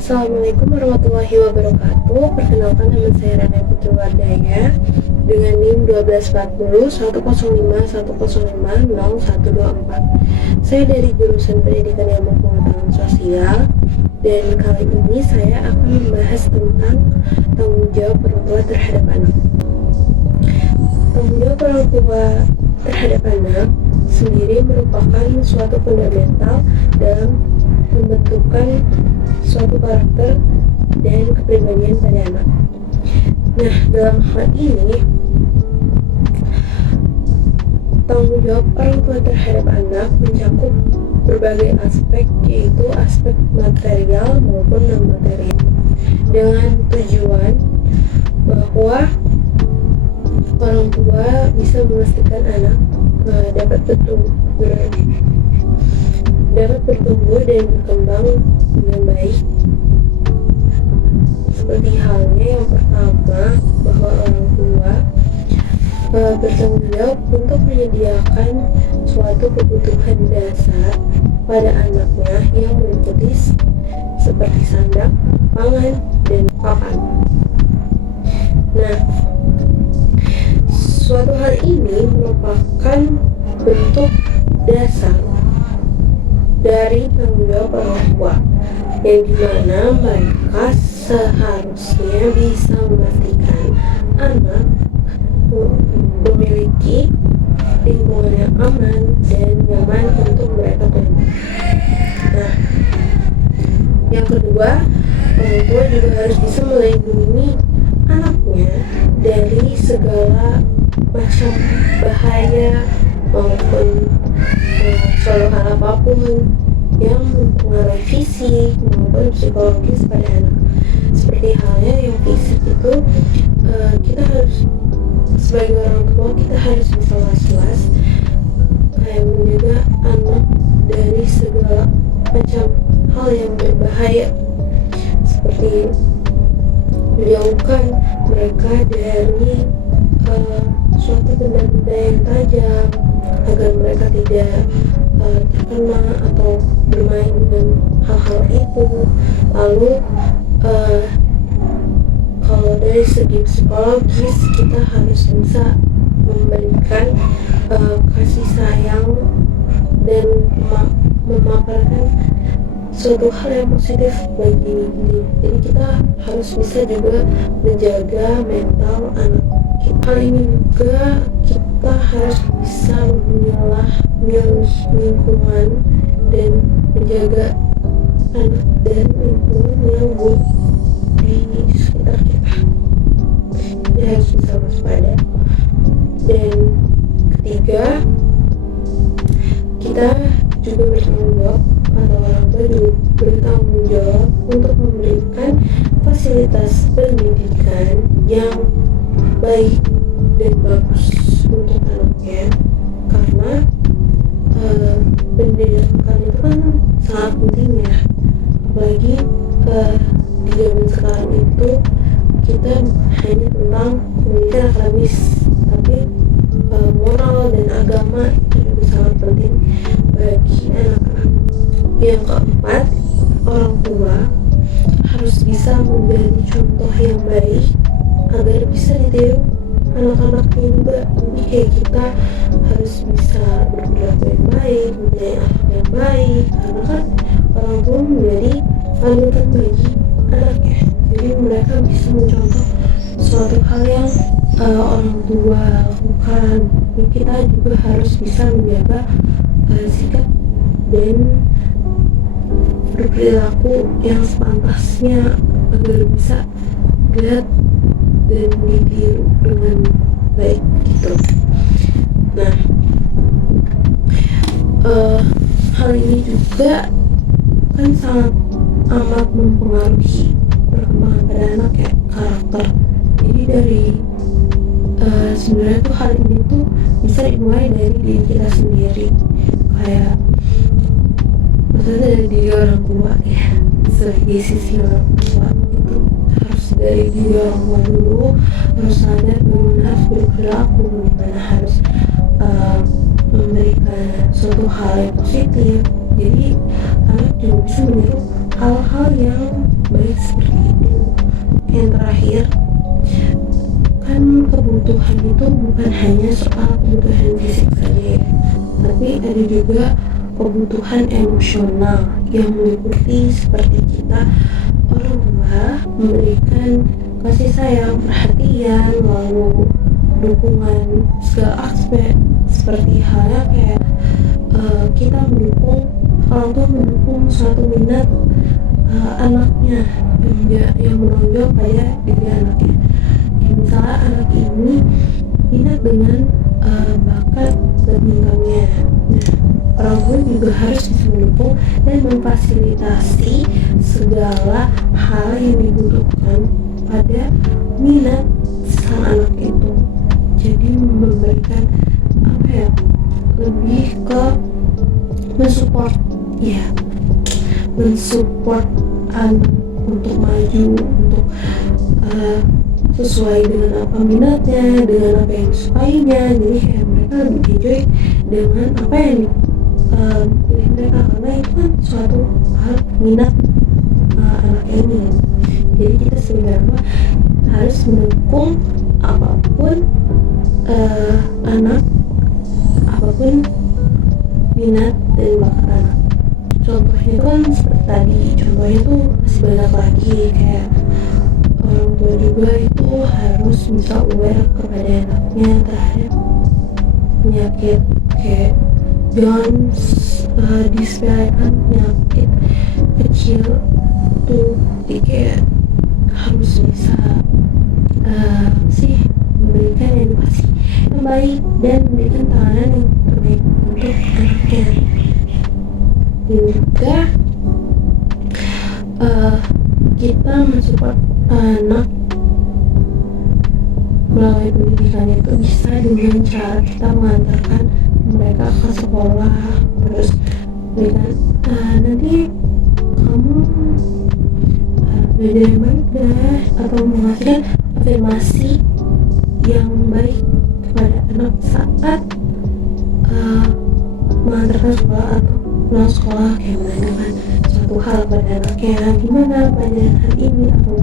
Assalamualaikum warahmatullahi wabarakatuh. Perkenalkan, nama saya Rana Putri Wardaya dengan NIM 1240 105 105 0124. Saya dari jurusan Pendidikan Ilmu Pengetahuan Sosial, dan kali ini saya akan membahas tentang tanggung jawab orang tua terhadap anak. Tanggung jawab orang tua terhadap anak sendiri merupakan suatu fundamental dalam membentukkan suatu karakter dan kepribadian pada anak. Nah, dalam hal ini, tanggung jawab orang tua terhadap anak mencakup berbagai aspek, yaitu aspek material maupun non-material, dengan tujuan bahwa orang tua bisa memastikan anak dapat bertumbuh dan berkembang dengan baik. Seperti halnya yang pertama, bahwa orang tua bertanggung jawab untuk menyediakan suatu kebutuhan dasar pada anaknya yang meliputi seperti sandang, pangan, dan papan. Nah, suatu hal ini merupakan bentuk dasar dari tanggung jawab orang tua, yang dimana mereka seharusnya bisa memastikan anak memiliki lingkungan yang aman dan nyaman untuk mereka tumbuh. Nah, yang kedua, orang tua juga harus bisa melindungi anaknya dari segala macam bahaya maupun suatu hal apapun yang mempengaruhi fisik maupun psikologis pada anak. Seperti halnya yang fisik itu, kita harus sebagai orang tua kita harus bisa was-was kayak menjaga anak dari segala macam hal yang berbahaya, seperti menjauhkan mereka dari suatu benda-benda yang tajam agar mereka tidak terkena atau bermain dengan hal-hal itu. Lalu kalau dari segi psikologis, kita harus bisa memberikan kasih sayang dan memaparkan suatu hal yang positif bagi diri. Jadi kita harus bisa juga menjaga mental anak kita. Hal ini juga kita harus bisa memilah lingkungan dan menjaga anak dan lingkungan yang di sekitar kita. Kita harus bisa waspada. Dan ketiga, kita juga bertanggung jawab atau orang tua juga bertanggung jawab untuk memberikan fasilitas pendidikan yang baik dan bagus untuk anaknya, karena pendidikan itu kan sangat penting ya, apalagi di zaman sekarang itu kita hanya tentang pendidikan akademis, tapi moral dan agama itu juga sangat penting bagi anak-anak. Yang keempat, orang tua harus bisa memberi contoh yang baik agar bisa ditiru anak-anaknya juga. Jadi kayak kita harus bisa berperilaku yang baik, mempunyai akhlak yang baik, karena kan orang tua menjadi panutan bagi anaknya. Jadi mereka bisa mencontoh suatu hal yang orang tua lakukan. Kita juga harus bisa menjaga sikap dan berperilaku yang sepantasnya agar bisa dilihat dan ditiru dengan baik gitu. Nah, hal ini juga kan sangat amat mempengaruhi perkembangan pada anak ya, karakter. Jadi dari sebenarnya tuh hal ini tuh bisa dimulai dari diri kita sendiri, kayak maksudnya dari diri orang tua ya, sebagai sisi orang tua itu harus dari diri orang tua dulu, harus sadar bagaimana harus berperilaku, bagaimana harus memberikan suatu hal yang positif. Jadi anak juga bisa meniru hal-hal yang seperti itu. Yang terakhir, kan kebutuhan itu bukan hanya soal kebutuhan fisik saja ya, tapi ada juga kebutuhan emosional yang meliputi seperti kita orang tua memberikan kasih sayang, perhatian, lalu dukungan segala aspek, seperti halnya kayak kita mendukung, orang tua mendukung suatu minat anaknya yang menonjol pada diri anaknya. Misalnya anak ini minat dengan bakat badmintonnya, nah orang tua juga harus bisa mendukung dan memfasilitasi segala hal yang dibutuhkan pada minat sang anak itu. Jadi memberikan lebih ke mensupport anak untuk maju, untuk sesuai dengan apa minatnya, dengan apa yang disukainya. Jadi kayak mereka lebih enjoy dengan apa yang dipilih mereka, karena itu kan suatu hal minat anak ini. Jadi kita sebenarnya harus mendukung apapun apapun minat dan bakat anak. Contohnya itu kan seperti tadi, contohnya tuh masih banyak lagi, kayak orang tua juga itu harus bisa aware kepada anaknya terhadap penyakit, kayak jangan disepelekan penyakit kecil tuh. Jadi kayak harus bisa memberikan edukasi yang baik dan memberikan tanganan yang terbaik untuk anaknya. Dan juga kita mensupport anak melalui pendidikan itu bisa dengan cara kita mengantarkan mereka ke sekolah, terus berikan nanti kamu belajar yang baik deh, atau mengasihkan afirmasi yang baik kepada anak saat mengantarkan sekolah atau pulang sekolah, kayak menanyakan suatu hal pada anaknya, gimana pada hari ini, atau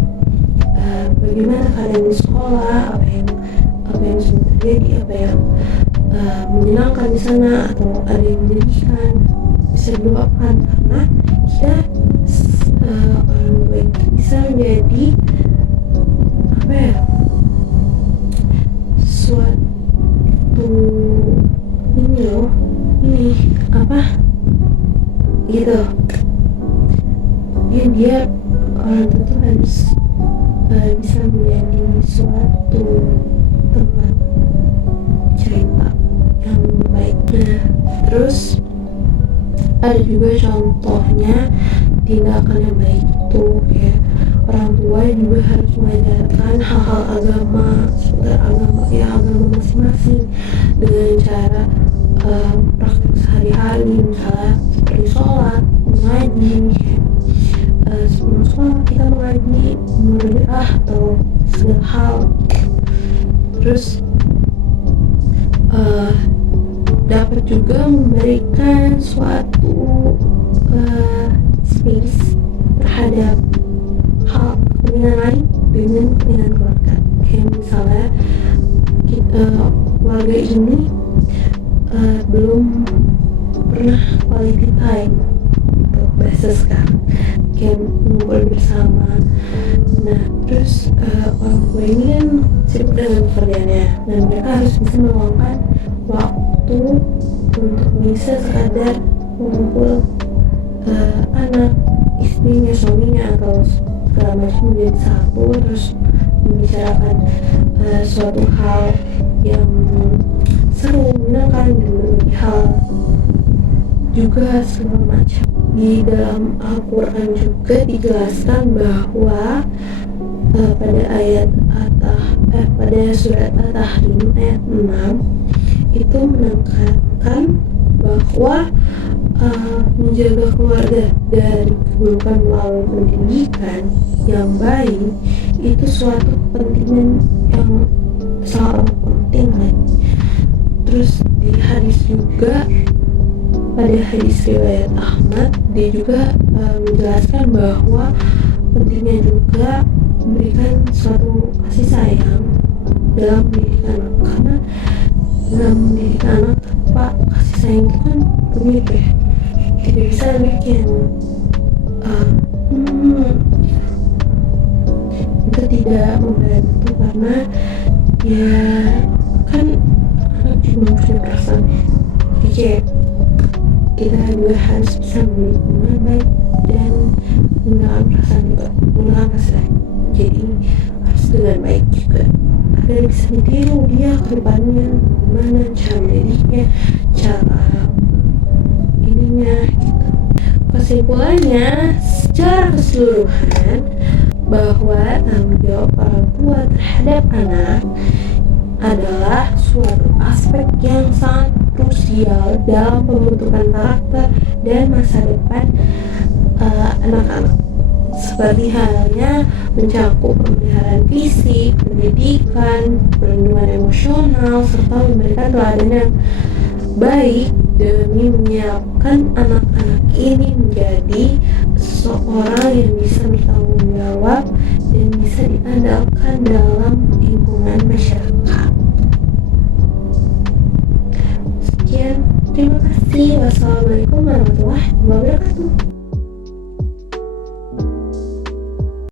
bagaimana keadaan di sekolah, apa yang sudah terjadi, apa yang menyenangkan di sana, atau ada yang menyedihkan. Bisa didoakan, karena kita orang baik bisa menjadi suatu gitu. Dia orang itu harus bisa menjadi suatu tempat cerita yang baik. Nah, terus ada juga contohnya tindakan yang baik itu kayak orang tua juga harus mengajarkan hal-hal agama, seputar agama masing-masing dengan cara praktik sehari-hari, misalnya seperti sholat, mengaji, sebelum sholat kita mengaji, berdoa atau segala hal. Terus dapat juga memberikan suatu space terhadap hal kepentingan lain dengan kepentingan keluarga. Kayak misalnya keluarga ini belum pernah quality time untuk bahasa sekarang, kayak ngumpul bersama. Nah, terus orang tua ini kan sibuk dengan pekerjaannya, dan mereka harus bisa meluangkan waktu untuk bisa sekadar mengumpul anak, istrinya, suaminya, atau segala macam menjadi satu, terus membicarakan suatu hal yang seru, menyenangkan, dan berbagi hal juga segala macam. Di dalam Al-Quran juga dijelaskan bahwa pada surat At-Tahrim ayat 6 itu menekankan bahwa menjaga keluarga dari keburukan melalui pendidikan yang baik itu suatu kepentingan yang sangat penting. Terus di hadis juga, pada hadis riwayat Ahmad, dia juga menjelaskan bahwa pentingnya juga memberikan suatu kasih sayang dalam mendidik anak, karena dalam mendidik anak tanpa kasih sayang itu kan rumit ya, tidak bisa demikian. Itu tidak membantu karena ya kan anak juga punya perasaan. Jadi kita juga harus bisa mendidik dengan baik dan menggunakan perasaan juga, menggunakan kasih. Jadi harus dengan baik juga agar bisa ditiru dia ke depannya, gimana cara mendidiknya, cara ininya gitu. Kesimpulannya secara keseluruhan bahwa tanggung jawab orang tua terhadap anak adalah suatu aspek yang sangat krusial dalam pembentukan karakter dan masa depan anak-anak, seperti halnya mencakup pemeliharaan fisik, pendidikan, perlindungan emosional, serta memberikan teladan yang baik demi menyiapkan anak-anak ini menjadi seseorang yang bisa bertanggung jawab dan bisa diandalkan dalam lingkungan masyarakat. Sekian, terima kasih. Wassalamualaikum warahmatullahi wabarakatuh.